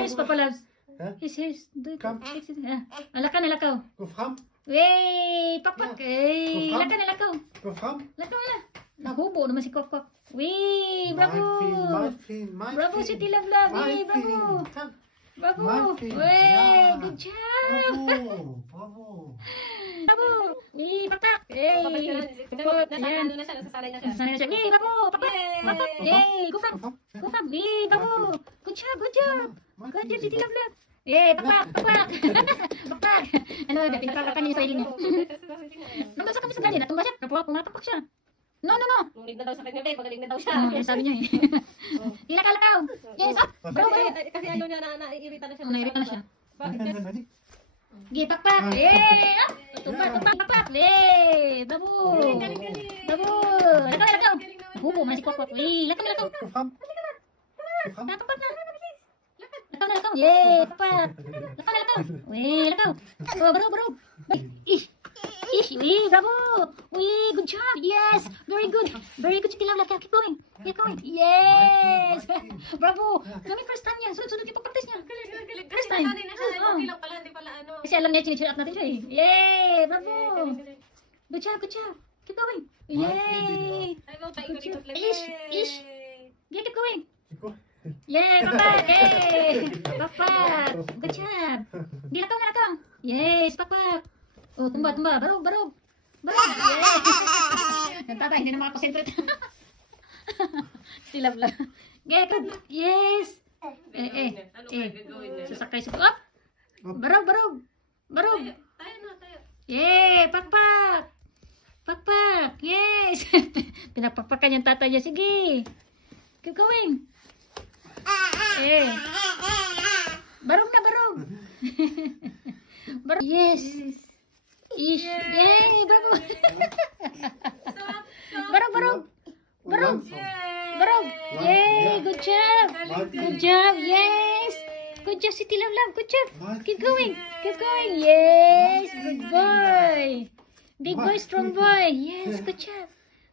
Here's Papa Loves. Here's. Lakaw na lakaw. Gå frem. Wey, pakpak. Hey, lakaw na lakaw. Gå frem. Lakaw na. Nahubo naman si Kwak Kwak. Wey, bravo. Meget fint. Bravo si Love Love. Wey, bravo. Kom. Bravo. Meget fint. Wey, Ja. good job. Bravo. Bravo. Wey, pakpak. Hey. Ayan. Sanay na siya. Wey, bravo. Pakpak. Pakpak. Hey, go from. Go from. Wey, bravo. Good job, good job. Good job si Love Love. Yay, pakpak, pakpak. Pakpak. Ano, pinapakakan niya sa sarili niya. Nandun sa kami sa galing, natumba siya. Pumapapak siya. No. Lunig na daw sa kanya, magaling na daw siya. Sabi niya eh. Lakaw. Yes, up. Bro. Kasi ayaw niya naiirita na siya. Nairita na siya. Ready? Yay, pakpak. Yay, up. Tumba, pakpak. Yay, bravo. Bravo. Lakaw. Hubo, man si Kwak Kwak. Yay, lakaw. Gå frem. Pakpak na. Lakaw. Yay, pakpak. Lakaw. Yay, lakaw. Bro. Ish. Wee, bravo. Wee, good job. Yes, very good. Very good. Love Love. Keep going. Yes. Bravo. Kami first time yan. Sunod yung pag-practice niya. First time. Okay lang pala, hindi pala ano. Kasi alam niya, chinichirap natin siya eh. Yay, bravo. Good job. Keep going. Yay. Ay mo, paikot-ikot lang. Ish. Yeah, keep going. Gå. Yay, pakpak. Yay. Pakpak. Good job. Di lakaw. Yes, pakpak. Oh, tumba. Barog. Yay. Nagtatay, hindi na makakonsentrate. Si Love Love. Yes. Sasakay sa... Up. Barog. Tayo na. Yay, pakpak. Yes. Pinapakpakan yung tatay niya. Sige. Keep going. Barog. Yes. Ish. Yay, bravo. Barog. Yay, good job. Yes. Good job, City Love Love. Good job. Keep going. Yes, good boy. Big boy, strong boy. Yes, good job.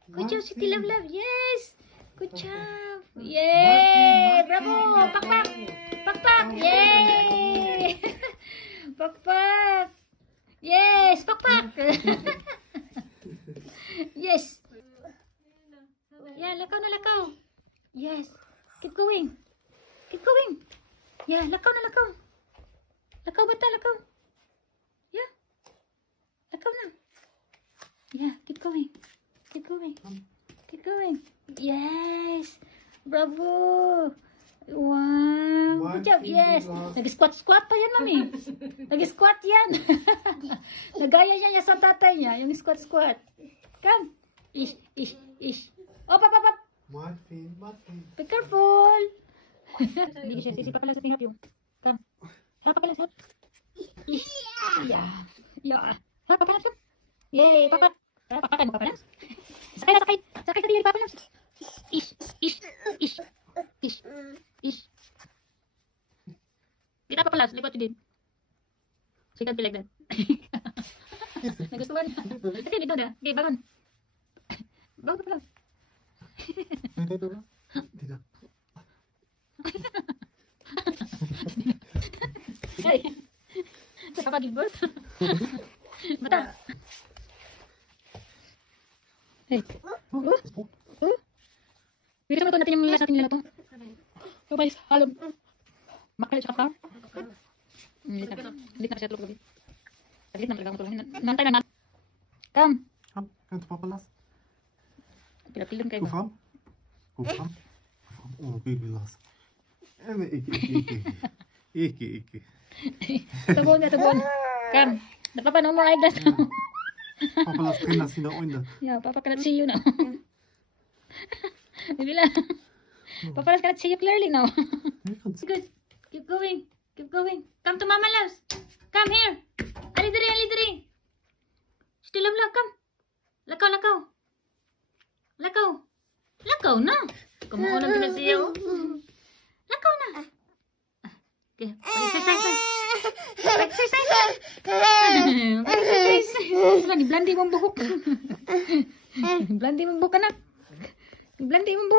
Good job, City Love Love. Yes. Good job. Yay, bravo. Pakpak. Yay. Pakpak. Yes, pakpak. Yes. Yeah, lakaw. Yes. Keep going. Yeah, lakaw. Lakaw bata. Yeah. Lakaw na. Yeah, keep going. Yes. Bravo. Wow. Good job. Yes. Nag-squat pa yan, mami. Nag-squat yan. Nagaya niya sa tatay niya. Yung squat. Come. Ish. Up. Meget fint. Be careful. Hindi siya. Sisi Papa Loves help you. Come. Help Papa Loves. Ish. Yeah. Help Papa Loves. Yay, Papa. Papakan mo Papa Loves. Sakay ka din Papa Loves. Ish. Kita Papa Loves. Likot din. She can't be like that. Nagustuhan. Kasi dito na. Okay, bangon. Bangon Papa Loves. Dito. Hey. Papa give birth. Mata. Hey. Bilis mo ito natin yung last natin nila ito. So guys, halom. Makalit siya ka. Lit na siya tulog gabi. Lit na talaga ako tulog. Nantay na. Come. Kan du Papa Loves? Pilapilon kayo. Gå frem. Baby Loves. Men ikke. Tubon. Come. Papa, no more eyeglass now. Papa Loves træner sine øjne. Yeah, Papa cannot see you now. Bila. Papa cannot see you clearly now. Good. Keep going. Come to Mama Loves. Come here. Ali diri. Still Love, come. Lakaw na. Kumuha na din siya. Lakaw na. Okay, exercise. Ni blandi mong buhok. Blandi mong buhok anak. Blandi mong buhok.